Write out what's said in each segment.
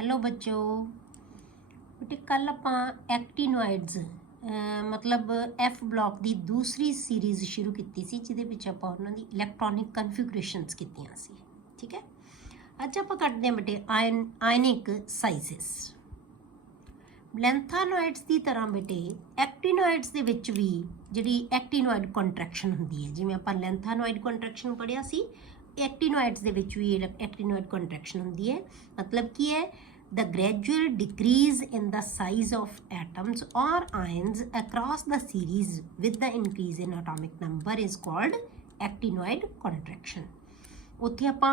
Hello बच्चों। बेटे कल ਆਪਾਂ ਐਕਟੀਨੋਇਡਸ मतलब एफ ब्लॉक ਦੀ दूसरी सीरीज़ शुरू की सी ਜਿਹਦੇ ਵਿੱਚ ਆਪਾਂ ਉਹਨਾਂ ਦੀ ਇਲੈਕਟ੍ਰੋਨਿਕ ਕਨਫਿਗਰੇਸ਼ਨਸ ਕੀਤੀਆਂ ਸੀ। ठीक है, ਅੱਜ ਆਪਾਂ ਕਰਦੇ ਹਾਂ ਬੇਟੇ ਆਇਨਿਕ ਸਾਈਜ਼ਸ। ਲੈਂਥਾਨੋਇਡਸ ਦੀ ਤਰ੍ਹਾਂ ਬੇਟੇ ਐਕਟੀਨੋਇਡਸ ਦੇ ਵਿੱਚ ਵੀ ਜਿਹੜੀ ਐਕਟੀਨੋਇਡ ਕੰਟਰੈਕਸ਼ਨ ਹੁੰਦੀ ਹੈ, ਜਿਵੇਂ ਆਪਾਂ ਲੈਂਥਾਨੋਇਡ ਕੰਟਰੈਕਸ਼ਨ ਪੜ੍ਹਿਆ ਸੀ, ਐਕਟੀਨੋਇਡਸ ਦੇ ਵਿੱਚ ਵੀ ਐਕਟੀਨੋਇਡ ਕੰਟਰੈਕਸ਼ਨ ਹੁੰਦੀ ਹੈ। मतलब ਕੀ ਹੈ? The gradual decrease in the size of atoms or ions across the series with the increase in atomic number is called actinoid contraction. ਉੱਥੇ ਆਪਾਂ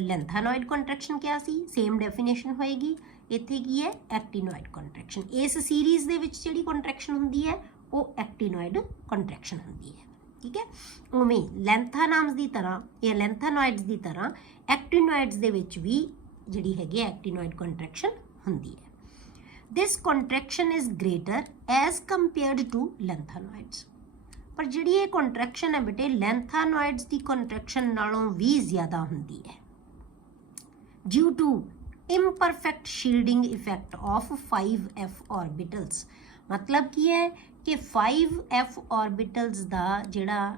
ਲੈਂਥਾਨੋਇਡ ਕੰਟਰੈਕਸ਼ਨ ਕਿਹਾ ਸੀ, ਸੇਮ ਡੈਫੀਨੇਸ਼ਨ ਹੋਏਗੀ। ਇੱਥੇ ਕੀ ਹੈ? ਐਕਟੀਨੋਇਡ ਕੰਟਰੈਕਸ਼ਨ। ਇਸ ਸੀਰੀਜ਼ ਦੇ ਵਿੱਚ ਜਿਹੜੀ ਕੰਟਰੈਕਸ਼ਨ ਹੁੰਦੀ ਹੈ ਉਹ ਐਕਟੀਨੋਇਡ ਕੰਟਰੈਕਸ਼ਨ ਹੁੰਦੀ ਹੈ। ਠੀਕ ਹੈ, ਉਵੇਂ ਲੈਂਥਾਨਾਮਸ ਦੀ ਤਰ੍ਹਾਂ ਜਾਂ ਲੈਂਥਾਨੋਇਡਸ ਦੀ ਤਰ੍ਹਾਂ ਐਕਟੀਨੋਇਡਸ ਦੇ ਵਿੱਚ ਵੀ ਜਿਹੜੀ ਹੈਗੀ ਐਕਟੀਨੋਇਡ ਕੰਟਰੈਕਸ਼ਨ ਹੁੰਦੀ ਹੈ। This contraction is greater as compared to lanthanoids. ਪਰ ਜਿਹੜੀ ਇਹ ਕੰਟਰੈਕਸ਼ਨ ਹੈ ਬੇਟੇ ਲੈਂਥਾਨੋਇਡਸ ਦੀ ਕੰਟਰੈਕਸ਼ਨ ਨਾਲੋਂ ਵੀ ਜ਼ਿਆਦਾ ਹੁੰਦੀ ਹੈ, due to imperfect shielding effect of 5f orbitals। मतलब ਕੀ ਹੈ ਕਿ 5f orbitals ਦਾ ਜਿਹੜਾ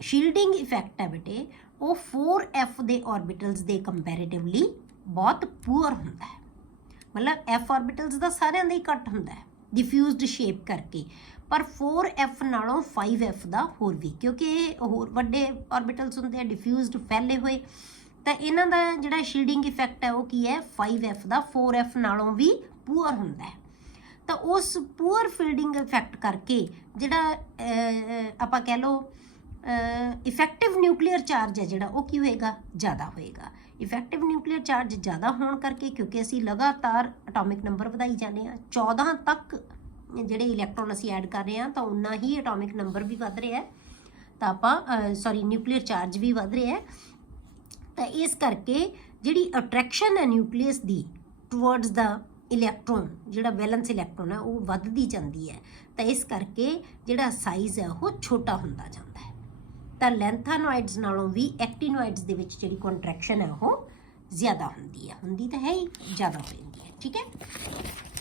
shielding effect ਹੈ ਬੇਟੇ ਉਹ 4f ਦੇ orbitals ਦੇ comparatively ਬਹੁਤ ਪੂਅਰ ਹੁੰਦਾ ਹੈ। ਮਤਲਬ f orbitals ਦਾ ਸਾਰਿਆਂ ਦਾ ਹੀ ਘੱਟ ਹੁੰਦਾ ਹੈ diffused shape ਕਰਕੇ, ਪਰ 4f ਨਾਲੋਂ 5f ਦਾ ਹੋਰ ਵੀ, ਕਿਉਂਕਿ ਇਹ ਹੋਰ ਵੱਡੇ orbitals ਹੁੰਦੇ ਆ diffused ਫੈਲੇ ਹੋਏ, ਤਾਂ ਇਹਨਾਂ ਦਾ ਜਿਹੜਾ ਸ਼ੀਲਡਿੰਗ ਇਫੈਕਟ ਹੈ ਉਹ ਕੀ ਹੈ? 5f ਦਾ 4f ਨਾਲੋਂ ਵੀ ਪੂਅਰ ਹੁੰਦਾ ਹੈ। ਤਾਂ ਉਸ ਪੂਅਰ ਫੀਲਡਿੰਗ ਇਫੈਕਟ ਕਰਕੇ ਜਿਹੜਾ ਆਪਾਂ ਕਹਿ ਲਓ ਇਫੈਕਟਿਵ ਨਿਊਕਲੀਅਰ ਚਾਰਜ ਹੈ ਜਿਹੜਾ ਉਹ ਕੀ ਹੋਏਗਾ? ਜ਼ਿਆਦਾ ਹੋਏਗਾ। ਇਫੈਕਟਿਵ ਨਿਊਕਲੀਅਰ ਚਾਰਜ ਜ਼ਿਆਦਾ ਹੋਣ ਕਰਕੇ, ਕਿਉਂਕਿ ਅਸੀਂ ਲਗਾਤਾਰ ਅਟੋਮਿਕ ਨੰਬਰ ਵਧਾਈ ਜਾਂਦੇ ਹਾਂ, 14 ਤੱਕ ਜਿਹੜੇ ਇਲੈਕਟ੍ਰੋਨ ਅਸੀਂ ਐਡ ਕਰ ਰਹੇ ਹਾਂ, ਤਾਂ ਉਨਾ ਹੀ ਅਟੋਮਿਕ ਨੰਬਰ ਵੀ ਵੱਧ ਰਿਹਾ ਹੈ, ਤਾਂ ਆਪਾਂ ਨਿਊਕਲੀਅਰ ਚਾਰਜ ਵੀ ਵੱਧ ਰਿਹਾ ਹੈ। ਤਾਂ ਇਸ ਕਰਕੇ ਜਿਹੜੀ ਅਟਰੈਕਸ਼ਨ ਹੈ ਨਿਊਕਲੀਅਸ ਦੀ ਟੂਵਰਡਸ ਦਾ ਇਲੈਕਟ੍ਰੋਨ, ਜਿਹੜਾ ਵੈਲੈਂਸ ਇਲੈਕਟ੍ਰੋਨ ਹੈ ਉਹ ਵੱਧਦੀ ਜਾਂਦੀ ਹੈ, ਤਾਂ ਇਸ ਕਰਕੇ ਜਿਹੜਾ ਸਾਈਜ਼ ਹੈ ਉਹ ਛੋਟਾ ਹੁੰਦਾ ਜਾਂਦਾ ਹੈ। ਤਾਂ ਲੈਂਥਾਨੋਇਡਸ ਨਾਲੋਂ ਵੀ ਐਕਟੀਨੋਇਡਸ ਦੇ ਵਿੱਚ ਜਿਹੜੀ ਕੰਟਰੈਕਸ਼ਨ ਹੈ ਉਹ ਜ਼ਿਆਦਾ ਹੁੰਦੀ ਹੈ, ਹੁੰਦੀ ਤਾਂ ਹੈ ਹੀ, ਜ਼ਿਆਦਾ ਹੋ ਜਾਂਦੀ ਹੈ। ਠੀਕ ਹੈ,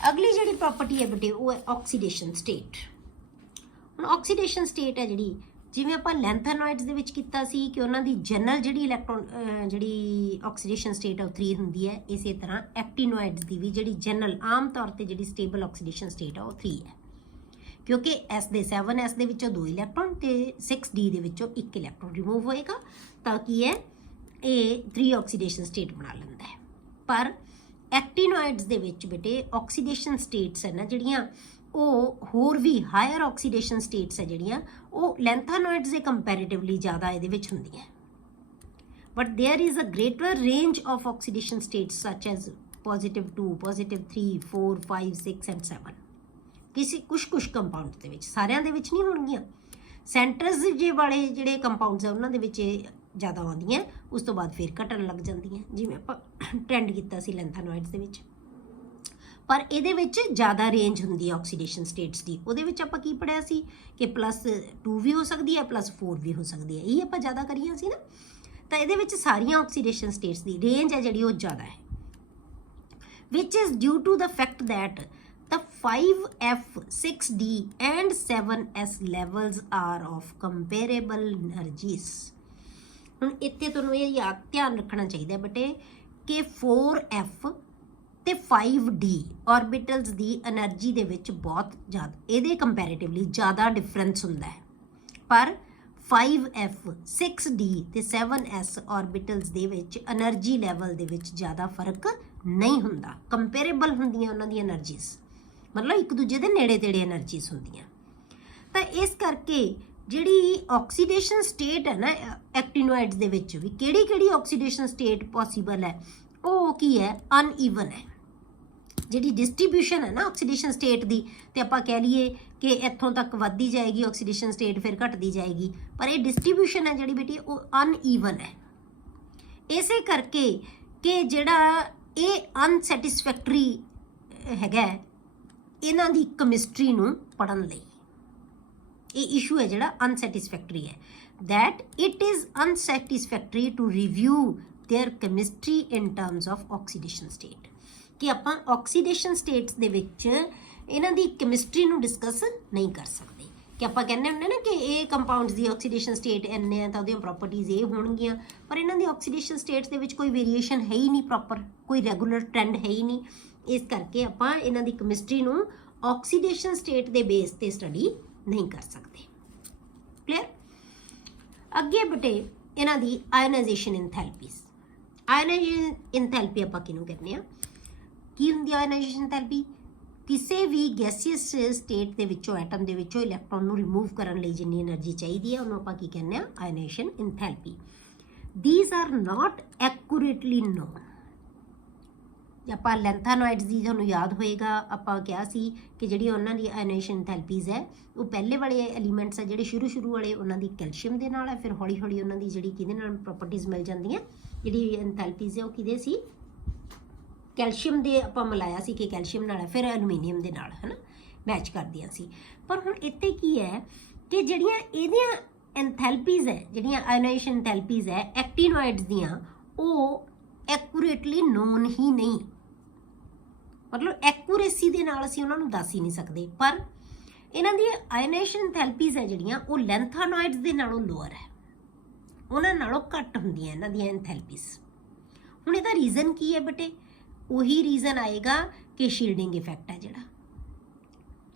ਅਗਲੀ ਜਿਹੜੀ ਪ੍ਰੋਪਰਟੀ ਹੈ ਬੇਟੇ ਉਹ ਹੈ ਆਕਸੀਡੇਸ਼ਨ ਸਟੇਟ। ਹੁਣ ਆਕਸੀਡੇਸ਼ਨ ਸਟੇਟ ਹੈ ਜਿਵੇਂ ਆਪਾਂ ਲੈਂਥਾਨੋਇਡਸ ਦੇ ਵਿੱਚ ਕੀਤਾ ਸੀ ਕਿ ਉਹਨਾਂ ਦੀ ਜਨਰਲ ਜਿਹੜੀ ਜਿਹੜੀ ਆਕਸੀਡੇਸ਼ਨ ਸਟੇਟ ਹੈ ਉਹ 3 ਹੁੰਦੀ ਹੈ, ਇਸੇ ਤਰ੍ਹਾਂ ਐਕਟੀਨੋਇਡਸ ਦੀ ਵੀ ਜਿਹੜੀ ਜਨਰਲ ਆਮ ਤੌਰ ਤੇ ਜਿਹੜੀ ਸਟੇਬਲ ਆਕਸੀਡੇਸ਼ਨ ਸਟੇਟ ਹੈ ਉਹ 3 ਹੈ, ਕਿਉਂਕਿ S ਦੇ 7s ਦੇ ਵਿੱਚੋਂ 2 ਇਲੈਕਟ੍ਰੋਨ ਤੇ 6D ਦੇ ਵਿੱਚੋਂ 1 ਇਲੈਕਟ੍ਰੋਨ ਰਿਮੂਵ ਹੋਏਗਾ, ਤਾਂ ਕੀ ਹੈ ਇਹ 3 ਆਕਸੀਡੇਸ਼ਨ ਸਟੇਟ ਬਣਾ ਲੈਂਦਾ ਹੈ। ਪਰ ਐਕਟੀਨੋਇਡਸ ਦੇ ਵਿੱਚ ਬੇਟੇ ਆਕਸੀਡੇਸ਼ਨ ਸਟੇਟਸ ਹੈ ਨਾ ਜਿਹੜੀਆਂ ਉਹ ਹੋਰ ਵੀ ਹਾਇਰ ਆਕਸੀਡੇਸ਼ਨ ਸਟੇਟਸ ਹੈ ਜਿਹੜੀਆਂ ਉਹ ਲੈਂਥਾਨੋਇਡਸ ਦੇ ਕੰਪੈਰੀਟਿਵਲੀ ਜ਼ਿਆਦਾ ਇਹਦੇ ਵਿੱਚ ਹੁੰਦੀਆਂ। But there is a greater range of oxidation states such as +2, +3, 4, 5, 6 and 7। ਕਿਸੇ ਕੁਛ ਕੰਪਾਊਂਡਸ ਦੇ ਵਿੱਚ, ਸਾਰਿਆਂ ਦੇ ਵਿੱਚ ਨਹੀਂ ਹੋਣਗੀਆਂ। ਸੈਂਟਰਸ ਜੇ ਵਾਲੇ ਜਿਹੜੇ ਕੰਪਾਊਂਡਸ ਹੈ ਉਹਨਾਂ ਦੇ ਵਿੱਚ ਜ਼ਿਆਦਾ ਆਉਂਦੀਆਂ, ਉਸ ਤੋਂ ਬਾਅਦ ਫਿਰ ਘਟਣ ਲੱਗ ਜਾਂਦੀਆਂ, ਜਿਵੇਂ ਆਪਾਂ ਟ੍ਰੈਂਡ ਕੀਤਾ ਸੀ ਲੈਂਥਾਨੋਇਡਸ ਦੇ ਵਿੱਚ। ਪਰ ਇਹਦੇ ਵਿੱਚ ਜ਼ਿਆਦਾ ਰੇਂਜ ਹੁੰਦੀ ਹੈ ਆਕਸੀਡੇਸ਼ਨ ਸਟੇਟਸ ਦੀ। ਉਹਦੇ ਵਿੱਚ ਆਪਾਂ ਕੀ ਪੜ੍ਹਿਆ ਸੀ ਕਿ +2 ਵੀ ਹੋ ਸਕਦੀ ਹੈ, +4 ਵੀ ਹੋ ਸਕਦੀ ਹੈ, ਇਹੀ ਆਪਾਂ ਜ਼ਿਆਦਾ ਕਰੀਆਂ ਸੀ ਨਾ। ਤਾਂ ਇਹਦੇ ਵਿੱਚ ਸਾਰੀਆਂ ਆਕਸੀਡੇਸ਼ਨ ਸਟੇਟਸ ਦੀ ਰੇਂਜ ਹੈ ਜਿਹੜੀ ਉਹ ਜ਼ਿਆਦਾ ਹੈ, which is due to the fact that the 5f, 6d and 7s levels are of comparable energies। ਹੁਣ ਇੱਥੇ ਤੁਹਾਨੂੰ ਇਹ ਧਿਆਨ ਰੱਖਣਾ ਚਾਹੀਦਾ ਬੇਟੇ ਕਿ 4f ਤੇ 5d ਆਰਬਿਟਲਸ ਦੀ એનર્ਜੀ ਦੇ ਵਿੱਚ ਬਹੁਤ ਜ਼ਿਆਦਾ, ਇਹਦੇ ਕੰਪੈਰੀਟਿਵਲੀ ਜ਼ਿਆਦਾ ਡਿਫਰੈਂਸ ਹੁੰਦਾ ਹੈ। ਪਰ 5f, 6d ਤੇ 7s ਆਰਬਿਟਲਸ ਦੇ ਵਿੱਚ એનર્ਜੀ ਲੈਵਲ ਦੇ ਵਿੱਚ ਜ਼ਿਆਦਾ ਫਰਕ ਨਹੀਂ ਹੁੰਦਾ, ਕੰਪੇਰੇਬਲ ਹੁੰਦੀਆਂ ਉਹਨਾਂ ਦੀ એનર્ਜੀਜ਼, ਮਤਲਬ ਇੱਕ ਦੂਜੇ ਦੇ ਨੇੜੇ ਤੇੜੇ એનર્ਜੀਜ਼ ਹੁੰਦੀਆਂ। ਤਾਂ ਇਸ ਕਰਕੇ ਜਿਹੜੀ ਆਕਸੀਡੇਸ਼ਨ ਸਟੇਟ ਹੈ ਨਾ ਐਕਟੀਨੋਇਡਸ ਦੇ ਵਿੱਚ ਵੀ, ਕਿਹੜੀ ਆਕਸੀਡੇਸ਼ਨ ਸਟੇਟ ਪੋਸੀਬਲ ਹੈ ਉਹ ਕੀ ਹੈ? ਅਨਈਵਨ ਹੈ। ਜਿਹੜੀ ਡਿਸਟ੍ਰੀਬਿਊਸ਼ਨ ਹੈ ਨਾ ਆਕਸੀਡੇਸ਼ਨ ਸਟੇਟ ਦੀ, ਤੇ ਆਪਾਂ ਕਹਿ ਲਈਏ ਕਿ ਇੱਥੋਂ ਤੱਕ ਵੱਧਦੀ ਜਾਏਗੀ ਆਕਸੀਡੇਸ਼ਨ ਸਟੇਟ, ਫਿਰ ਘਟਦੀ ਜਾਏਗੀ, ਪਰ ਇਹ ਡਿਸਟ੍ਰੀਬਿਊਸ਼ਨ ਹੈ ਜਿਹੜੀ ਬੇਟੀ ਉਹ ਅਨਈਵਨ ਹੈ। ਇਸੇ ਕਰਕੇ ਕਿ ਜਿਹੜਾ ਇਹ ਅਨਸੈਟਿਸਫੈਕਟਰੀ ਹੈਗਾ ਇਹਨਾਂ ਦੀ ਕੈਮਿਸਟਰੀ ਨੂੰ ਪੜ੍ਹਨ ਲਈ, ਇਹ ਇਸ਼ੂ ਹੈ ਜਿਹੜਾ ਅਨਸੈਟਿਸਫੈਕਟਰੀ ਹੈ, that it is unsatisfactory to review there chemistry in terms of oxidation state कि आपां ऑक्सीडेशन स्टेट्स दे विच इन्हां दी केमिस्ट्री नूं डिस्कस नहीं कर सकते कि आपां कहने हुंदे ना कि ये कंपाउंड्स दी ऑक्सीडेशन स्टेट इन्ने है तां उहदियां प्रॉपर्टीज़ ये होणगीਆਂ पर इन्हां दी ऑक्सीडेशन स्टेट्स दे विच कोई वेरीएशन है ही नहीं प्रॉपर कोई रेगूलर ट्रेंड है ही नहीं इस करके आपां इन्हां दी केमिस्ट्री नूं ऑक्सीडेशन स्टेट दे बेस ते स्टडी नहीं कर सकते क्लियर अगे बटे इन्हां दी आयनाइजेशन एंथैल्पीज आयनाइजेशन एंथैल्पी आपां किहनूं कहने आ की हुंदी आयनाइजेशन एंथैल्पी किसी भी गैसीਅस स्टेट ਦੇ ਵਿੱਚੋਂ ਐਟਮ ਦੇ ਵਿੱਚੋਂ ਇਲੈਕਟ੍ਰੋਨ ਨੂੰ ਰਿਮੂਵ ਕਰਨ ਲਈ ਜਿੰਨੀ એનર્ਜੀ ਚਾਹੀਦੀ ਹੈ ਉਹਨੂੰ ਆਪਾਂ ਕੀ ਕਹਿੰਦੇ ਆ ਆਇਨੇਸ਼ਨ ਐਂਥੈਲਪੀ these are not accurately non ਜੇ ਆਪਾਂ ਲੈਂਥਾਨੋਇਡਸ ਦੀ ਤੁਹਾਨੂੰ ਯਾਦ ਹੋਏਗਾ ਆਪਾਂ ਕਿਹਾ ਸੀ ਕਿ ਜਿਹੜੀ ਉਹਨਾਂ ਦੀ ਆਇਨੇਸ਼ਨ ਐਂਥੈਲਪੀਜ਼ ਹੈ ਉਹ ਪਹਿਲੇ ਵਾਲੇ ਐਲੀਮੈਂਟਸ ਹੈ ਜਿਹੜੇ ਸ਼ੁਰੂ ਵਾਲੇ ਉਹਨਾਂ ਦੀ ਕੈਲਸ਼ੀਅਮ ਦੇ ਨਾਲ ਹੈ ਫਿਰ ਹੌਲੀ ਹੌਲੀ ਉਹਨਾਂ ਦੀ ਜਿਹੜੀ ਕਿਹਦੇ ਨਾਲ ਪ੍ਰੋਪਰਟੀਜ਼ ਮਿਲ ਜਾਂਦੀਆਂ ਜਿਹੜੀ ਐਂਥੈਲਪੀਜ਼ ਹੈ ਉਹ ਕਿਹਦੇ ਸੀ कैल्शियम दे आपां मिलाया सी कि कैल्शियम नाल फिर एलूमीनियम दे नाल है ना मैच करदियां सी पर हुण इत्ते की है कि जिहड़ियां इहदियां एंथैल्पीज़ है जिहड़ियां आयनाइजेशन एंथैल्पीज़ है एक्टिनोइड्स दियां ਉਹ एक्यूरेटली नोन ही नहीं मतलब एक्यूरेसी दे नाल असीं उहनां नूं दस ही नहीं सकदे पर इन्हां दी आयनाइजेशन एंथैल्पीज़ है जिहड़ियां ਉਹ लैंथानोइड्स दे नालों लोअर है उहनां नालों घट हुंदियां इन्हां ਦੀਆਂ एंथैल्पीज़ हुण इहदा रीज़न की है बटे ਉਹੀ ਰੀਜ਼ਨ ਆਏਗਾ ਕਿ ਸ਼ੀਲਡਿੰਗ ਇਫੈਕਟ ਹੈ ਜਿਹੜਾ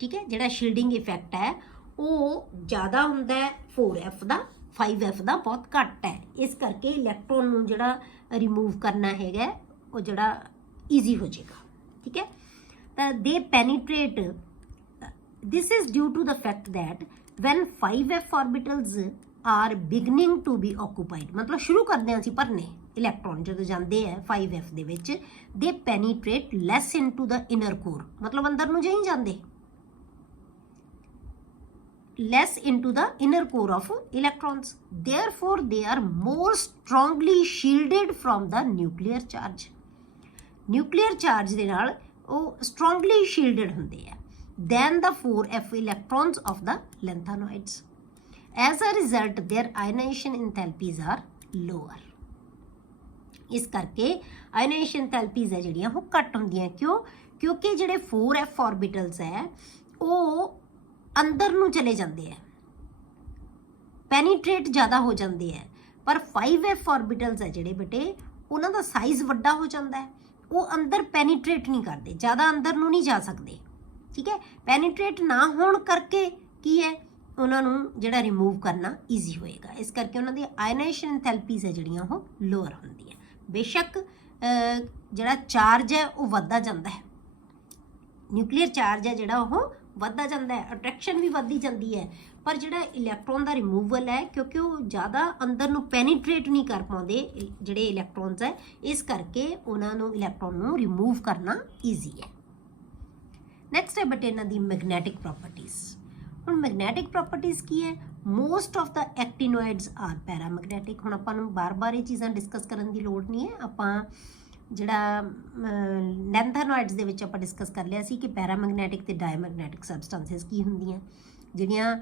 ਠੀਕ ਹੈ ਜਿਹੜਾ ਸ਼ੀਲਡਿੰਗ ਇਫੈਕਟ ਹੈ ਉਹ ਜ਼ਿਆਦਾ ਹੁੰਦਾ ਹੈ 4F ਦਾ 5F ਦਾ ਬਹੁਤ ਘੱਟ ਹੈ ਇਸ ਕਰਕੇ ਇਲੈਕਟ੍ਰੋਨ ਨੂੰ ਜਿਹੜਾ ਰਿਮੂਵ ਕਰਨਾ ਹੈਗਾ ਉਹ ਜਿਹੜਾ ਈਜ਼ੀ ਹੋ ਜਾਏਗਾ ਠੀਕ ਹੈ ਤਾਂ ਦੇ ਪੈਨੀਟ੍ਰੇਟ this is due to the fact that when 5F orbitals are beginning to be occupied मतलब शुरू करते हैं ਅਸੀਂ ਭਰਨੇ इलैक्ट्रॉन जो जाते हैं 5F ਦੇ ਵਿੱਚ they penetrate less into the inner core मतलब अंदर ਨੂੰ नहीं जाते less into the inner core of electrons therefore they are more strongly shielded from the nuclear charge ਦੇ ਨਾਲ ਉਹ strongly shielded ਹੁੰਦੇ ਆ than the 4F electrons of the lanthanoids as a result their ionization enthalpies are lower इस करके ionization एंथैल्पीज़ है जिहड़ियां वो घट होंदियां क्यों क्योंकि जिहड़े 4F ऑर्बिटल्स है वो अंदर नूं चले जाते हैं पैनीट्रेट ज़्यादा हो जाते हैं पर 5F ऑर्बिटल्स है जिहड़े बेटे उन्हां दा साइज़ वड्डा हो जाता है वो अंदर पैनीट्रेट नहीं करते ज़्यादा अंदर नूं नहीं जा सकते ठीक है पैनीट्रेट ना होण करके की है उन्हां नूं जिहड़ा रिमूव करना ईजी होएगा इस करके उन्हां दी आयनाइजेशन एंथैल्पीज़ है जिहड़ियां वो लोअर होंदियां बेशक जिहड़ा चार्ज है वो वधदा जांदा है न्यूक्लीयर चार्ज है जिहड़ा वो वधदा जांदा है अट्रैक्शन भी वधदी जांदी है पर जिहड़ा इलैक्ट्रॉन का रिमूवल है क्योंकि वो ज़्यादा अंदर नूं पेनीट्रेट नहीं कर पाउंदे जिहड़े इलैक्ट्रॉन्स है इस करके उन्हां नूं इलैक्ट्रॉन नूं रिमूव करना ईजी है नैक्सट है बट इन्हां दी मैगनैटिक प्रॉपर्टीज़ हुण मैगनैटिक प्रॉपर्टीज़ की है most of the actinoids are paramagnetic हुण आपां नूं बार-बार ये चीज़ां डिस्कस करन दी लोड़ नहीं है आपां जिहड़ा लैंथानोइड्स दे विच आपां डिस्कस कर लिया सी कि पैरामैगनैटिक ते डायमैगनैटिक सबस्टांसिस की हुंदियां जिहड़ियां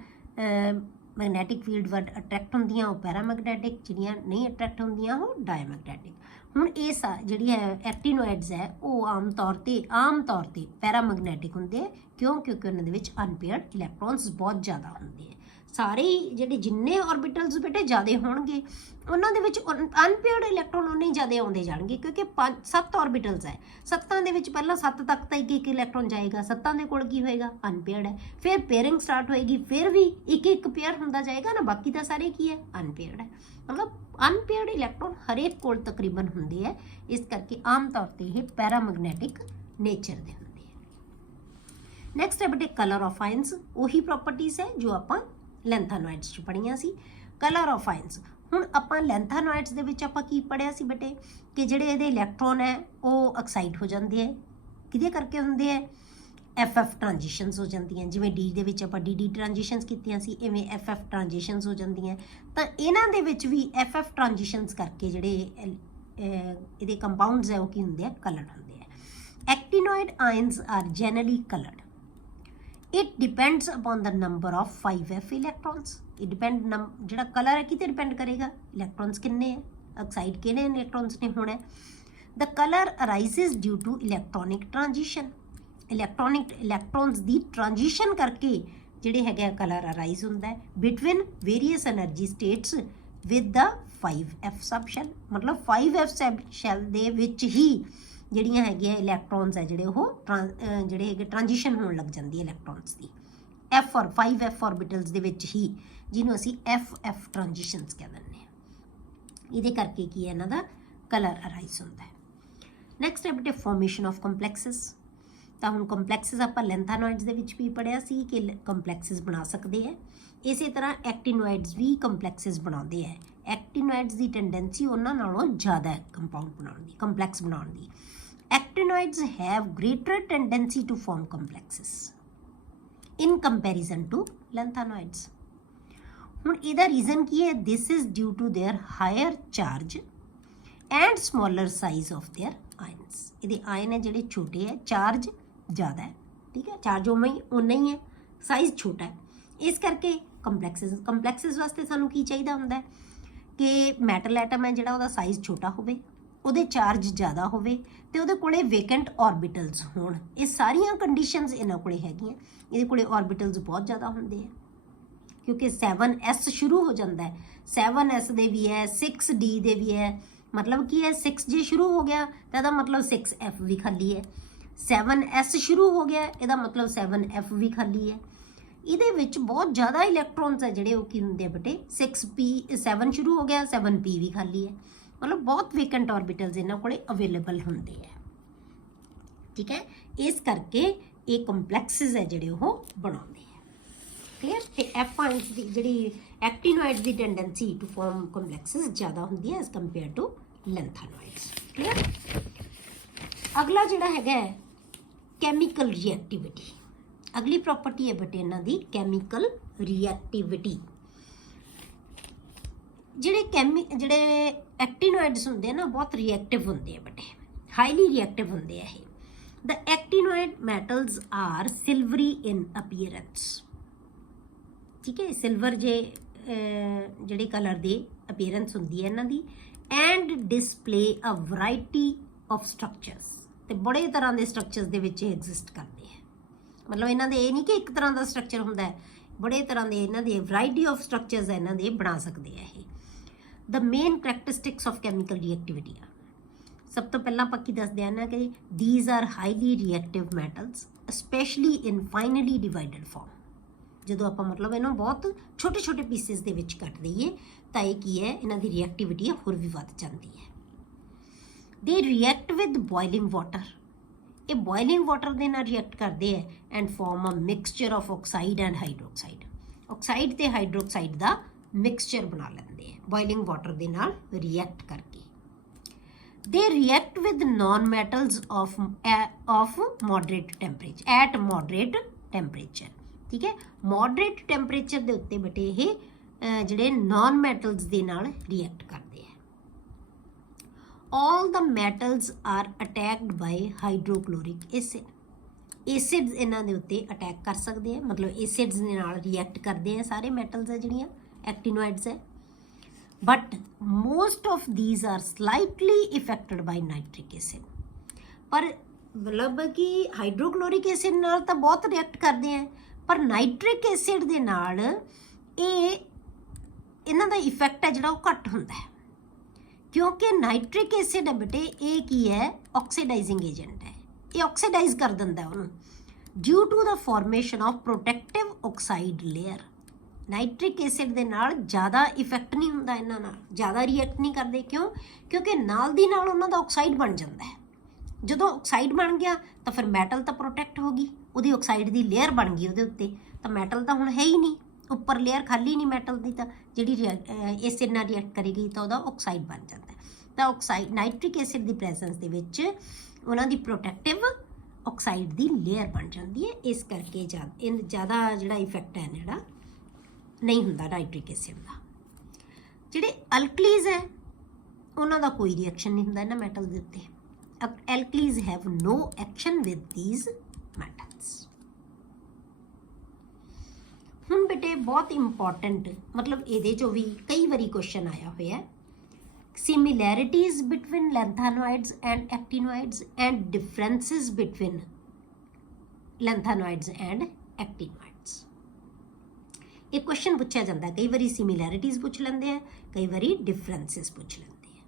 मैगनैटिक फील्ड वड अट्रैक्ट होंदियां वो पैरामैगनैटिक जिहड़ियां नहीं अट्रैक्ट होंदियां वो डायमैगनैटिक हुण ये जिहड़ी एक्टिनोइड्स है वो आम तौर ते पैरामैगनैटिक होंदे क्यों क्योंकि उन्हां दे विच अनपेयर्ड इलैक्ट्रॉन्स बहुत ज़्यादा होंदे सारे ਜਿਹੜੇ ਜਿੰਨੇ ऑर्बिटल्स बेटे ज़्यादा होणगे ਉਹਨਾਂ ਦੇ ਵਿੱਚ ਅਨਪੇਅਰਡ ਇਲੈਕਟ੍ਰੋਨ ਉਨੇ ਜ਼ਿਆਦਾ ਆਉਂਦੇ ਜਾਣਗੇ ਕਿਉਂਕਿ 7 ऑर्बिटल्स है 7 ਦੇ ਵਿੱਚ ਪਹਿਲਾਂ 7 ਤੱਕ ਤਾਂ ਇੱਕ ਇਲੈਕਟ੍ਰੋਨ ਜਾਏਗਾ 7 ਦੇ ਕੋਲ ਕੀ ਹੋਏਗਾ ਅਨਪੇਅਰਡ ਹੈ ਫਿਰ ਪੇਅਰਿੰਗ ਸਟਾਰਟ ਹੋਏਗੀ ਫਿਰ ਵੀ ਇੱਕ ਪੇਅਰ ਹੁੰਦਾ ਜਾਏਗਾ ਨਾ ਬਾਕੀ ਤਾਂ ਸਾਰੇ ਕੀ ਹੈ ਅਨਪੇਅਰਡ ਹੈ मतलब अनपेयर्ड इलैक्ट्रॉन हरेक कोल तकरीबन होंदे है इस करके आम तौर पर यह पैरामैगनैटिक नेचर के होंदे है नैक्सट है बेटे कलर ऑफ आयन्स उही प्रॉपर्टीज़ है जो आपां लैंथानोइड्स च पढ़ियां सी कलर ऑफ आयन्स हुण आपां लैंथानोइड्स दे विच आपां की पढ़िया सी बेटे कि जिहड़े इहदे इलैक्ट्रॉन है वो ऑक्साइड हो जाते हैं किहदे करके होंदे है FF ट्रांजिशनस हो जाती हैं जिवें डी दे विच आपां DD ट्रांजिशनस कीतियां सी इवें FF ट्रांजिशनस हो जाती हैं तो इन्हां दे विच भी FF ट्रांजिशनस करके जिहड़े इहदे कंपाउंड्स है वो की हुंदे आ कलर्ड हुंदे आ actinoid ions are generally coloured it depends upon the number of 5F electrons it depend जिहड़ा कलर है किते डिपेंड करेगा इलैक्ट्रॉन्स किन्ने है ऑक्साइड किहड़े इलैक्ट्रॉन्स ने होना है। The colour arises due to electronic transition, electrons दी ट्रांजिशन करके ਜਿਹੜੇ ਹੈਗੇ कलर अराइज ਹੁੰਦਾ है between various energy states with the 5f sub शैल, मतलब 5f सब शैल ਦੇ ਵਿੱਚ ਹੀ ਜਿਹੜੀਆਂ ਹੈਗੀਆਂ ਇਲੈਕਟ੍ਰॉन्स ਹੈ ਜਿਹੜੇ ਉਹ ਜਿਹੜੇ ਹੈਗੇ ट्रांजिशन ਹੋਣ ਲੱਗ ਜਾਂਦੀ ਹੈ ਇਲੈਕਟ੍ਰॉन्स ਦੀ f और 5f ऑर्बिटल्स ਦੇ ਵਿੱਚ ਹੀ, ਜਿਹਨੂੰ ਅਸੀਂ f ट्रांजिशंस ਕਹਿ ਦਿੰਦੇ ਹਾਂ। ਇਹਦੇ ਕਰਕੇ ਕੀ ਹੈ ਇਹਨਾਂ ਦਾ ਕਲਰ ਅਰਾਈਜ਼ ਹੁੰਦਾ ਹੈ। ਨੈਕਸਟ ਹੈ ਬੇਟੇ ਫਾਰਮੇਸ਼ਨ ਆਫ ਕੰਪਲੈਕਸਿਸ। ਤਾਂ ਹੁਣ ਕੰਪਲੈਕਸਿਸ ਆਪਾਂ ਲੈਂਥਾਨੋਇਡਸ ਦੇ ਵਿੱਚ ਵੀ ਪੜ੍ਹਿਆ ਸੀ ਕਿ ਕੰਪਲੈਕਸਿਸ ਬਣਾ ਸਕਦੇ ਹੈ। ਇਸੇ ਤਰ੍ਹਾਂ ਐਕਟੀਨੋਇਡਸ ਵੀ ਕੰਪਲੈਕਸਿਸ ਬਣਾਉਂਦੇ ਹੈ। ਐਕਟੀਨੋਇਡਸ ਦੀ ਟੈਂਡੈਂਸੀ ਉਹਨਾਂ ਨਾਲੋਂ ਜ਼ਿਆਦਾ ਹੈ ਕੰਪਾਊਂਡ ਬਣਾਉਣ ਦੀ, ਕੰਪਲੈਕਸ ਬਣਾਉਣ ਦੀ। Actinoids have greater tendency to form complexes in comparison to lanthanoids. ਹੁਣ ਇਹਦਾ ਰੀਜ਼ਨ ਕੀ ਹੈ? This is due to their higher charge and smaller size of their ions. ਇਹਦੇ ਆਇਨ ਹੈ ਜਿਹੜੇ ਛੋਟੇ ਹੈ, ਚਾਰਜ ज़्यादा है, ठीक है, चार्ज उन्ना ही है, साइज़ छोटा है। इस करके कंपलैक्सिस वास्ते सानू की चाहिए होंदा है कि मैटल एटम है जिहड़ा उहदा साइज़ छोटा होवे, उहदे चार्ज ज़्यादा होवे ते उहदे कोले वेकेंट ऑर्बिटल्स होण। ये सारियां कंडीशनस इन्हां कोले हैगियां। इहदे कोले ऑर्बिटल्स बहुत ज़्यादा होंदे है क्योंकि 7s शुरू हो जाता है, 7s दे भी है, 6d दे भी है। मतलब की है 6 जे शुरू हो गया तो इहदा मतलब 6f भी खाली है, 7s शुरू हो गया ਇਹਦਾ मतलब 7f ਵੀ ਖਾਲੀ ਹੈ। ਇਹਦੇ ਵਿੱਚ ਬਹੁਤ ਜ਼ਿਆਦਾ ਇਲੈਕਟ੍ਰॉन्स ਹੈ ਜਿਹੜੇ ਉਹ ਕੀ ਹੁੰਦੇ ਆ ਬੇਟੇ 6p 7 ਸ਼ੁਰੂ ਹੋ ਗਿਆ 7p ਵੀ ਖਾਲੀ ਹੈ। ਮਤਲਬ ਬਹੁਤ ਵੇਕੈਂਟ ਆਰਬਿਟਲਸ ਇਹਨਾਂ ਕੋਲੇ ਅਵੇਲੇਬਲ ਹੁੰਦੇ ਆ, ਠੀਕ ਹੈ। ਇਸ ਕਰਕੇ ਇਹ ਕੰਪਲੈਕਸਿਸ ਹੈ ਜਿਹੜੇ ਉਹ ਬਣਾਉਂਦੇ ਆ। ਕਲੀਅਰ? ਤੇ ਐਫ ਆਇਨਸ ਦੀ ਜਿਹੜੀ ਐਕਟੀਨੋਇਡਸ ਦੀ ਟੈਂਡੈਂਸੀ ਟੂ ਫਾਰਮ ਕੰਪਲੈਕਸਿਸ ਜ਼ਿਆਦਾ ਹੁੰਦੀ ਹੈ ਐਜ਼ ਕੰਪੇਅਰ ਟੂ ਲੈਂਥਾਨੋਇਡਸ। ਕਲੀਅਰ? ਅਗਲਾ ਜਿਹੜਾ ਹੈਗਾ ਕੈਮੀਕਲ ਰਿਐਕਟੀਵਿਟੀ। ਅਗਲੀ ਪ੍ਰੋਪਰਟੀ ਹੈ ਬੇਟੇ ਇਹਨਾਂ ਦੀ ਕੈਮੀਕਲ ਰਿਐਕਟੀਵਿਟੀ। ਜਿਹੜੇ ਐਕਟੀਨੋਇਡਸ ਹੁੰਦੇ ਆ ਨਾ ਬਹੁਤ ਰਿਐਕਟਿਵ ਹੁੰਦੇ ਆ ਬੇਟੇ, ਹਾਈਲੀ ਰਿਐਕਟਿਵ ਹੁੰਦੇ ਆ ਇਹ। ਦ ਐਕਟੀਨੋਇਡ ਮੈਟਲਸ ਆਰ ਸਿਲਵਰੀ ਇਨ ਅਪੀਅਰੈਂਸ, ਠੀਕ ਹੈ। ਸਿਲਵਰ ਜਿਹੜੇ ਕਲਰ ਦੀ ਅਪੀਅਰੈਂਸ ਹੁੰਦੀ ਹੈ ਇਹਨਾਂ ਦੀ। And display a variety of structures, ਤੇ ਬੜੇ ਤਰ੍ਹਾਂ ਦੇ ਸਟਰਕਚਰਸ ਦੇ ਵਿੱਚ ਐਗਜ਼ਿਸਟ ਕਰਦੇ ਹੈ। ਮਤਲਬ ਇਹਨਾਂ ਦੇ ਇਹ ਨਹੀਂ ਕਿ ਇੱਕ ਤਰ੍ਹਾਂ ਦਾ ਸਟਰਕਚਰ ਹੁੰਦਾ ਹੈ, ਬੜੇ ਤਰ੍ਹਾਂ ਦੇ ਇਹਨਾਂ ਦੇ ਵੈਰਾਈਟੀ ਆਫ ਸਟਰਕਚਰਸ ਇਹਨਾਂ ਦੇ ਬਣਾ ਸਕਦੇ ਆ ਇਹ। ਦ ਮੇਨ ਕਰੈਕਟਰਿਸਟਿਕਸ ਆਫ ਕੈਮੀਕਲ ਰਿਐਕਟੀਵਿਟੀ ਆ, ਸਭ ਤੋਂ ਪਹਿਲਾਂ ਆਪਾਂ ਕੀ ਦੱਸਦੇ ਆ ਨਾ ਕਿ these are highly reactive metals specially in finally divided form. ਜਦੋਂ ਆਪਾਂ ਮਤਲਬ ਇਹਨੂੰ ਬਹੁਤ ਛੋਟੇ ਛੋਟੇ ਪੀਸਿਸ ਦੇ ਵਿੱਚ ਕੱਟ ਦਈਏ ਤਾਂ ਇਹ ਕੀ ਹੈ ਇਹਨਾਂ ਦੀ ਰਿਐਕਟੀਵਿਟੀ ਹੋਰ ਵੀ ਵੱਧ ਜਾਂਦੀ ਹੈ। They react with boiling water, ਇਹ ਬੋਇਲਿੰਗ ਵਾਟਰ ਦੇ ਨਾਲ ਰਿਐਕਟ ਕਰਦੇ ਹੈ and form a mixture of oxide and hydroxide. Oxide ਤੇ ਹਾਈਡਰੋਕਸਾਈਡ ਦਾ ਮਿਕਸਚਰ ਬਣਾ ਲੈਂਦੇ ਹੈ ਬੋਇਲਿੰਗ ਵਾਟਰ ਦੇ ਨਾਲ ਰਿਐਕਟ ਕਰਕੇ। ਦੇ react with non metals of moderate temperature at moderate temperature, ਠੀਕ ਹੈ। ਮੋਡਰੇਟ ਟੈਂਪਰੇਚਰ ਦੇ ਉੱਤੇ ਬੇਟੇ ਇਹ ਜਿਹੜੇ ਨੌਨ ਮੈਟਲਸ ਦੇ ਨਾਲ ਰਿਐਕਟ ਕਰਦੇ ਹੈ। all the metals are attacked by hydrochloric acid, acids ਇਹਨਾਂ ਦੇ ਉੱਤੇ ਅਟੈਕ ਕਰ ਸਕਦੇ ਆ, ਮਤਲਬ ਐਸਿਡਸ ਦੇ ਨਾਲ ਰਿਐਕਟ ਕਰਦੇ ਆ ਸਾਰੇ ਮੈਟਲਸ ਆ ਜਿਹੜੀਆਂ ਐਕਟੀਨੋਇਡਸ ਹੈ। But most of these are slightly affected by nitric acid. ਪਰ ਮਤਲਬ ਕਿ ਹਾਈਡਰੋਕਲੋਰਿਕ ਐਸਿਡ ਨਾਲ ਤਾਂ ਬਹੁਤ ਰਿਐਕਟ ਕਰਦੇ ਆ, ਪਰ ਨਾਈਟ੍ਰਿਕ ਐਸਿਡ ਦੇ ਨਾਲ ਇਹਨਾਂ ਦਾ ਇਫੈਕਟ ਹੈ ਜਿਹੜਾ ਉਹ ਘੱਟ ਹੁੰਦਾ ਹੈ ਕਿਉਂਕਿ ਨਾਈਟ੍ਰਿਕ ਐਸਿਡ ਹੈ ਬੇਟੇ ਇਹ ਕੀ ਹੈ ਆਕਸੀਡਾਈਜ਼ਿੰਗ ਏਜੰਟ ਹੈ, ਇਹ ਆਕਸੀਡਾਈਜ਼ ਕਰ ਦਿੰਦਾ ਉਹਨੂੰ due to the formation of protective oxide layer. Nitric acid ਦੇ ਨਾਲ ਜ਼ਿਆਦਾ ਇਫੈਕਟ ਨਹੀਂ ਹੁੰਦਾ, ਇਹਨਾਂ ਨਾਲ ਜ਼ਿਆਦਾ ਰਿਐਕਟ ਨਹੀਂ ਕਰਦੇ। ਕਿਉਂ? ਕਿਉਂਕਿ ਨਾਲ ਦੀ ਨਾਲ ਉਹਨਾਂ ਦਾ ਆਕਸਾਈਡ ਬਣ ਜਾਂਦਾ ਹੈ। ਜਦੋਂ ਆਕਸਾਈਡ ਬਣ ਗਿਆ ਤਾਂ ਫਿਰ ਮੈਟਲ ਤਾਂ ਪ੍ਰੋਟੈਕਟ ਹੋ ਗਈ, ਉਹਦੀ ਆਕਸਾਈਡ ਦੀ ਲੇਅਰ ਬਣ ਗਈ ਉਹਦੇ ਉੱਤੇ, ਤਾਂ ਮੈਟਲ ਤਾਂ ਹੁਣ ਹੈ ਹੀ ਨਹੀਂ, ਉੱਪਰ ਲੇਅਰ ਖਾਲੀ ਨਹੀਂ ਮੈਟਲ ਦੀ, ਤਾਂ ਜਿਹੜੀ ਐਸਿਡ ਨਾਲ ਰਿਐਕਟ ਕਰੇਗੀ ਤਾਂ ਉਹਦਾ ਆਕਸਾਈਡ ਬਣ ਜਾਂਦਾ। ਤਾਂ ਆਕਸਾਈਡ ਨਾਈਟ੍ਰਿਕ ਐਸਿਡ ਦੀ ਪ੍ਰੈਜ਼ੈਂਸ ਦੇ ਵਿੱਚ ਉਹਨਾਂ ਦੀ ਪ੍ਰੋਟੈਕਟਿਵ ਆਕਸਾਈਡ ਦੀ ਲੇਅਰ ਬਣ ਜਾਂਦੀ ਹੈ। ਇਸ ਕਰਕੇ ਜ਼ਿਆਦਾ ਜਿਹੜਾ ਇਫੈਕਟ ਹੈ ਜਿਹੜਾ ਨਹੀਂ ਹੁੰਦਾ ਨਾਈਟ੍ਰਿਕ ਐਸਿਡ ਦਾ। ਜਿਹੜੇ ਅਲਕਲੀਜ਼ ਹੈ ਉਹਨਾਂ ਦਾ ਕੋਈ ਰਿਐਕਸ਼ਨ ਨਹੀਂ ਹੁੰਦਾ ਇਹਨਾਂ ਮੈਟਲ ਦੇ ਉੱਤੇ। alkalis have no action with these metals। ਹੁਣ ਬੇਟੇ ਬਹੁਤ ਇੰਪੋਰਟੈਂਟ, ਮਤਲਬ ਇਹਦੇ ਚੋਂ ਵੀ ਕਈ ਵਾਰੀ ਕੁਐਸਚਨ ਆਇਆ ਹੋਇਆ similarities between lanthanoids and actinoids and differences between lanthanoids and actinoids। एक क्वेश्चन पूछा जाता है, कई बारी सिमिलैरिटीज़ पूछ लेंगे हैं, कई बारी डिफरेंसिस पूछ लेंगे हैं।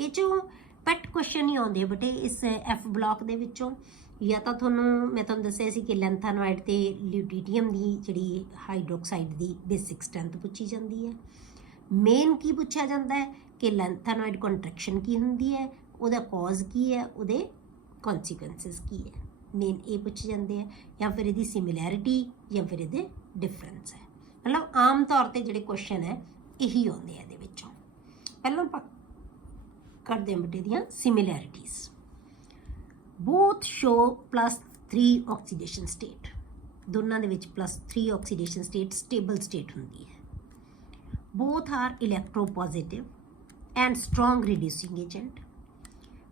ये जो पैट क्वेश्चन ही आते बटे इस एफ ब्लॉक दे विचों, या तो थोनों मैं तुहानूं दस्सिया सी कि लैंथानोइड ते ल्यूटीडियम की जिहड़ी हाइड्रोक्साइड की बेसिक स्ट्रैंथ पूछी जाती है। मेन की पूछा जाता है कि लैंथानोइड कॉन्ट्रैक्शन की होंदी है, उहदा कॉज की है, उहदे कॉन्सीक्वेंसिस की है, मेन ये पूछे जाते हैं, या फिर इहदी सिमिलैरिटी या फिर इहदे डिफरेंस है। मतलब आम तौर पर जोड़े क्वेश्चन है यही आते हैं। पहला आप करते हैं बटे दियाँ similarities. Both show +3 oxidation state, दोनों के +3 ऑक्सीडेशन स्टेट स्टेबल स्टेट होंगी है। Both are electropositive and strong reducing agent.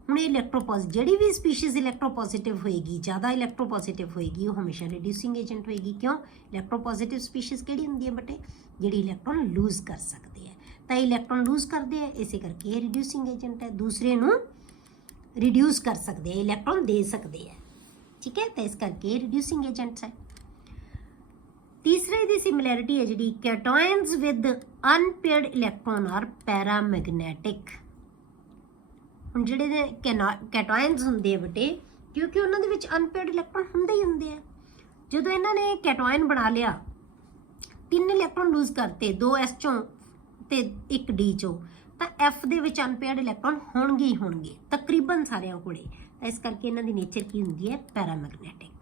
हुण इलैक्ट्रोपॉजिटिव जिहड़ी भी स्पीशीज़ इलैक्ट्रोपॉजिटिव होएगी, ज़्यादा इलैक्ट्रोपॉजिटिव होएगी, वो हमेशा रिड्यूसिंग एजेंट होएगी। क्यों? इलैक्ट्रोपॉजिटिव स्पीशीज़ किहड़ी हुंदी है बटे, जिहड़ी इलैक्ट्रॉन लूज कर सकती है, तो इलैक्ट्रॉन लूज करते हैं, इस करके ये रिड्यूसिंग एजेंट है। दूसरे नूं रिड्यूस कर सकते हैं, इलैक्ट्रॉन दे सकते हैं, ठीक है, तो इस करके रिड्यूसिंग एजेंट्स है। तीसरे दी सिमिलैरिटी है जी, cations with unpaired electron are paramagnetic. हुण जिहड़े कैटायंस हुंदे बटे, क्योंकि उन्हां दे विच अनपेयर्ड इलैक्ट्रॉन हुंदे ही हुंदे आ। जदों इन्हां ने कैटायन बना लिया, 3 इलैक्ट्रॉन लूज करते, 2 S चों ते 1 D चों, तो F दे विच अनपेयर्ड इलैक्ट्रॉन होणगे ही होणगे तकरीबन सारिਆਂ कोले। इस करके इन्हां दी नेचर की हुंदी है, paramagnetic.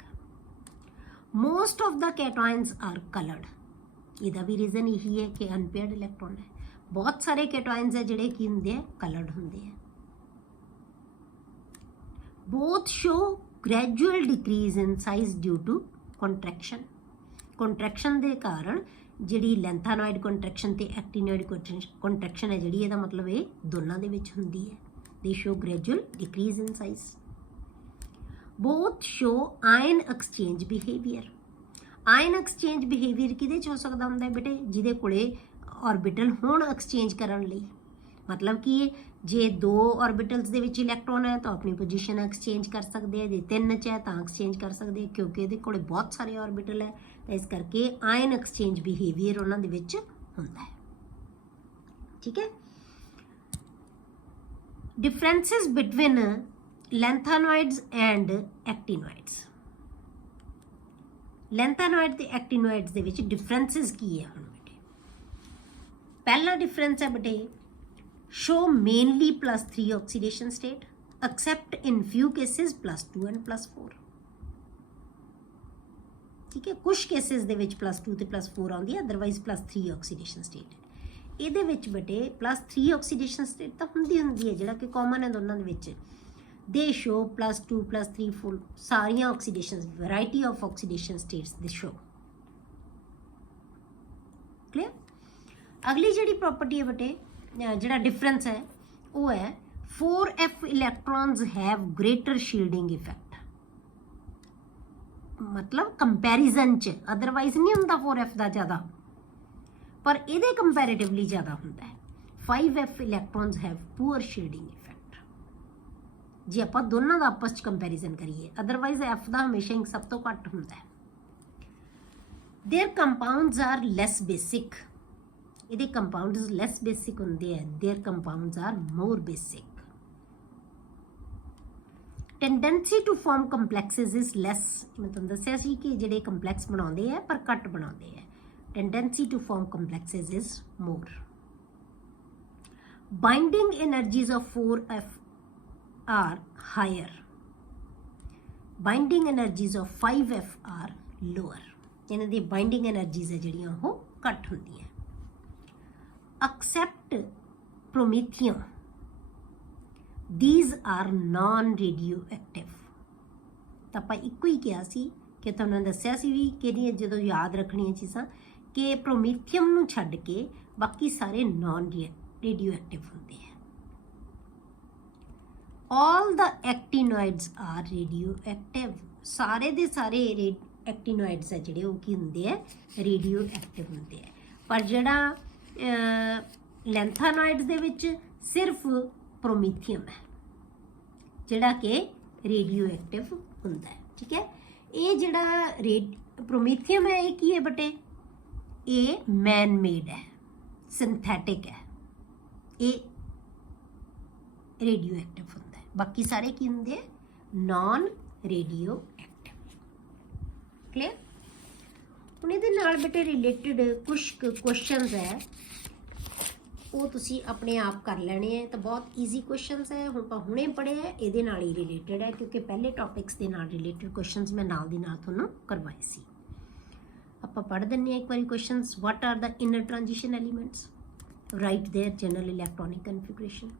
Most of the cations are coloured, इसका भी रीजन यही है कि अनपेयर्ड इलैक्ट्रॉन है। बहुत सारे कैटायंस है जिहड़े की हुंदे हैं, कलर्ड हुंदे हैं। Both show gradual decrease in size due to contraction. Contraction के कारण जिहड़ी लैंथानोइड कॉन्ट्रैक्शन ते एक्टिनोइड कॉन्ट्रैक्शन है जिहड़ी, इहदा मतलब ये दोनों दे विच हुंदी है। They show gradual decrease in size. Both show ion exchange behaviour. Ion exchange behaviour किहदे च हो सकदा हुंदा है बेटे, जिहदे कोले ऑर्बिटल होण एक्सचेंज करन लई। मतलब कि जे 2 ऑर्बिटल्स दे विच इलैक्ट्रॉन है तो अपनी पोजीशन एक्सचेंज कर सकते हैं, जे 3 च है तो एक्सचेंज कर सकते हैं, क्योंकि इहदे कोले बहुत सारे ऑर्बिटल है, तो इस करके आयन एक्सचेंज बिहेवियर उन्हां दे विच हुंदा है, ठीक है। Differences between lanthanoids and actinoids. Lanthanoid ते एक्टिनोइड्स दे विच डिफरेंसिस की है हुण बेटे। पहला डिफरेंस है बेटे, show mainly +3 oxidation state except in few cases +2 and +4, ठीक है। कुछ केसेस दे विच +2 ते +4 आउंदी है, अदरवाइज +3 ऑक्सीडेशन स्टेट है। इहदे विच बेटे +3 ऑक्सीडेशन स्टेट तो हुंदी है, जिहड़ा कि कॉमन है दोनों दे विच। दे शो +2 +3 4 सारियां oxidation, variety of oxidation states they show. Clear. अगली जिहड़ी प्रॉपर्टी है बेटे, जिहड़ा डिफरेंस है वो है 4f electrons have greater shielding effect. मतलब कंपैरिजन च, अदरवाइज नहीं हुंदा 4f दा ज़्यादा, पर इहदे कंपैरेटिवली ज़्यादा हुंदा है। 5f electrons have poor shielding effect, जे आपां दोनों दा आपस च कंपैरिजन करिए, अदरवाइज f दा हमेशा ही सब तो घट हुंदा है। Their compounds are less basic, इहदे कंपाउंड्स लैस बेसिक होंदे हैं। Their compounds are more basic. Tendency to form complexes is less, मैं तुहानूं दस्सिया सी कि जिहड़े कंपलैक्स बनाउंदे हैं पर घट बनाउंदे हैं। Tendency to form complexes is more. Binding energies of 4f are higher, binding energies of 5f are lower. इन्हां दी बाइंडिंग एनर्जीज है जिहड़ियां वो घट हुंदियां। Except promethium, these are non-radioactive। तो आप इको ही कहा सी कि तुहानूं दस्सिया सी भी कि जदों याद रखणियां चीज़ां कि प्रोमीथियम नूं छड्ड के बाकी सारे नॉन रेडियोएक्टिव होंदे हैं। All the actinoids are radioactive, सारे दे सारे एक्टिनोइड्स है जिहड़े वो की हुंदे है, रेडियोएक्टिव होंदे हैं। पर जिहड़ा लैंथानोइड्स दे विच सिर्फ प्रोमीथियम है जिहड़ा कि रेडियो एक्टिव हुंदा है। ठीक है, ये जिहड़ा प्रोमीथियम है ये की है बटे, ये मैन मेड है, सिंथैटिक है, ये रेडियो एक्टिव हुंदा है। बाकी सारे की हुंदे नॉन रेडियो एक्टिव। क्लियर। हुण इहदे नाल बेटे रिलेटेड कुछ क्वेश्चनस है वो तुसी अपने आप कर लेने हैं, तो बहुत ईजी क्वेश्चनस है। हुण आपां हुणे पढ़े है, इहदे नाल ही रिलेटेड है क्योंकि पहले टॉपिक्स दे नाल रिलेटेड क्वेश्चनस मैं नाल दी नाल तुहानूं करवाए सी। आपां पढ़ दिंदे हां एक बारी questions. What are the inner transition elements, right their general electronic configuration.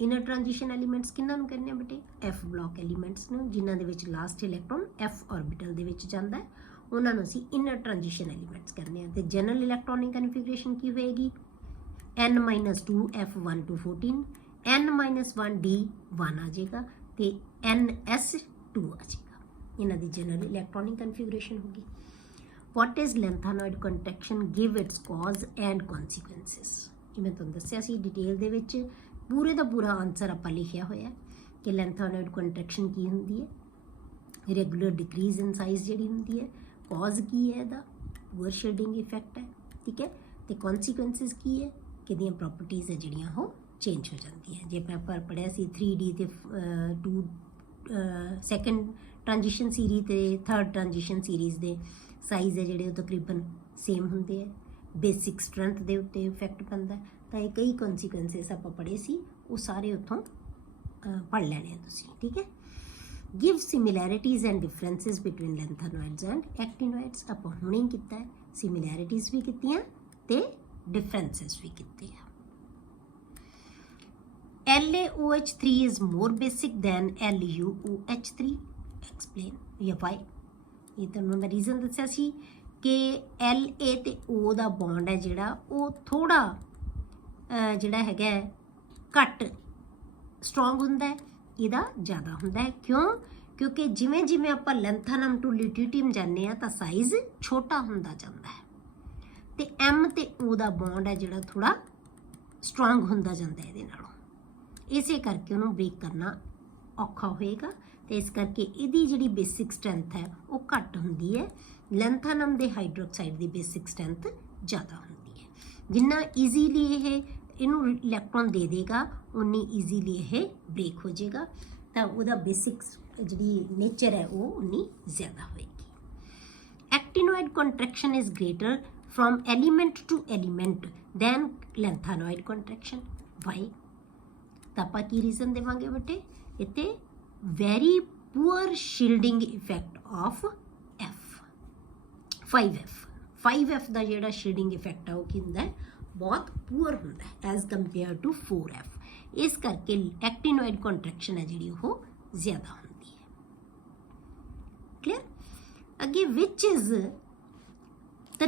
Inner transition elements किन्हां नूं कहंदे आ बेटे, एफ ब्लॉक एलीमेंट्स नूं, जिन्हां दे विच लास्ट इलैक्ट्रॉन एफ ऑर्बिटल दे विच जांदा है, उन्हां नूं असीं इनर ट्रांजिशन एलीमेंट्स कहंदे आ। ते जनरल इलैक्ट्रॉनिक कन्फिगरेशन की होएगी, n-2 f1 to 14, n-1 d1 आ जाएगा, तो ns2 आ जाएगा। इन्हां दी जनरल इलैक्ट्रॉनिक कन्फिगरेशन होगी। What is lanthanoid contraction, give its cause and consequences. ये मैं तुहानूं दस्सिया सी डिटेल दे विच, पूरे दा पूरा आंसर आपां लिखिया होया कि लैंथेनॉइड कंट्रैक्शन की हुंदी है, रेगुलर डिक्रीज इन साइज जिहड़ी हुंदी है, कॉज की है इहदा, पुअर शेडिंग इफेक्ट है। ठीक है, तो कॉन्सीक्वेंसिस की है कि दी प्रॉपर्टीज़ है जिहड़ियां वो चेंज हो जाती है। जे मैं पढ़िया सी 3D ते 2 सैकेंड ट्रांजिशन सीरीज ते थर्ड ट्रांजिशन सीरीज़ दे साइज़ है जिहड़े तकरीबन सेम हुंदे है, बेसिक स्ट्रेंथ दे उत्ते इफेक्ट पैंदा। तो ये कई कॉन्सीक्वेंसिस आपां पढ़े सी, वो सारे उत्थों पढ़ लेने तुसीं। ठीक है, give similarities and differences between lanthanoids and actinoids. आपां हुणे ही कीता है, सिमिलैरिटीज़ भी कीतियां ते डिफरेंसिस भी कीते हैं। LaOH3 is more basic than LuOH3, explain या why। ये तो मैं रीजन दस्या सी कि La ते O दा बॉन्ड है जिहड़ा वो थोड़ा जिहड़ा हैगा घट स्ट्रोंग हुंदा है, इहदा ज़्यादा हुंदा है। क्यों? क्योंकि जिवें जिवें आपां लैंथेनम टू ल्यूटिटियम जाने आ तां साइज़ छोटा हुंदा जांदा है, ते M ते O दा बॉन्ड है जिहड़ा थोड़ा स्ट्रोंग हुंदा जांदा है इहदे नालों, इसे करके उन्होंने ब्रेक करना औखा होएगा। तो इस करके इहदी जिहड़ी बेसिक स्ट्रेंथ है वो घट हुंदी है, lanthanum they hydroxide the basic strength ज़्यादा हुंदी है। जिन्ना ईजीली इनू इलैक्ट्रॉन दे देगा उन्नी ईजीली ये ब्रेक हो जाएगा, तो वह बेसिक जिहड़ी नेचर है वो उन्नी ज़्यादा होएगी। Actinoid contraction is greater from element to element then lengthanoid contraction। why? तो आप की रीजन देवांगे बेटे, इतने very poor shielding effect of F 5F का जो शील्डिंग इफेक्ट है वो की हुंदा है, बहुत पुअर हुंदा है एज कंपेयर टू 4F। इस करके एक्टिनॉइड कॉन्ट्रैक्शन है जी वो ज़्यादा होंगी है। क्लियर। अगे which is the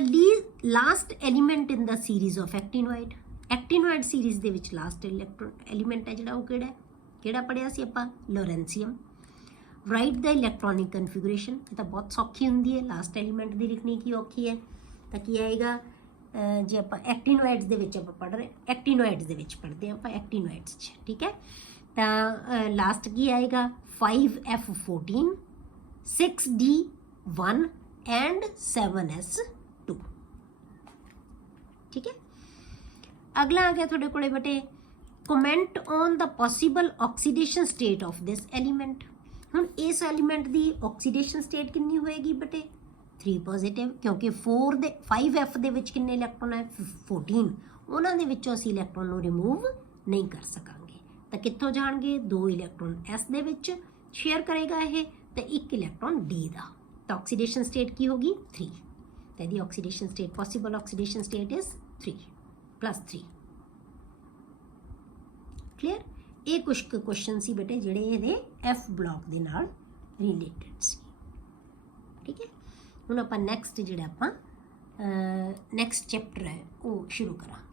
last element in the series of actinoid. Actinoid series दे विच लास्ट एलीमेंट है जिहड़ा वो किहड़ा पढ़िया सी आपां, लोरेंसियम। राइट द इलैक्ट्रॉनिक कन्फिगरेशन, ये तो बहुत सौखी हुंदी है, लास्ट एलीमेंट दी लिखनी की औखी है। तो की आएगा जे आप एक्टिनॉइड्स दे विच आपां पढ़ रहे, एक्टिनॉइड्स दे विच पढ़ते हैं आपां एक्टिनॉइड्स च, ठीक है। तो लास्ट की आएगा 5F14, 6D1 एंड 7S2, ठीक है। अगला आ गया थोड़े कोले बेटे, comment on the possible oxidation state of this element. हुण इस एलीमेंट की ऑक्सीडेशन स्टेट कितनी होएगी बेटे, 3 पॉजिटिव, क्योंकि 5F दे विच कितने इलैक्ट्रॉन है 14, उन्हां दे विचों असीं इलैक्ट्रॉन नूं रिमूव नहीं कर सकांगे, तो कित्थों जाणगे, 2 इलैक्ट्रॉन S दे विच शेयर करेगा ये, तो 1 इलैक्ट्रॉन D दा, तो ऑक्सीडेशन स्टेट की होगी 3, तो यदि oxidation state possible oxidation state is 3+3। Clear. ये कुछ क्वेश्चन सी बेटे जिहड़े इहदे F ब्लॉक दे नाल रिलेटेड सी, ठीक है। हुण आपां नैक्सट जिहड़ा आपां नैक्सट चैप्टर है वो शुरू करांगे।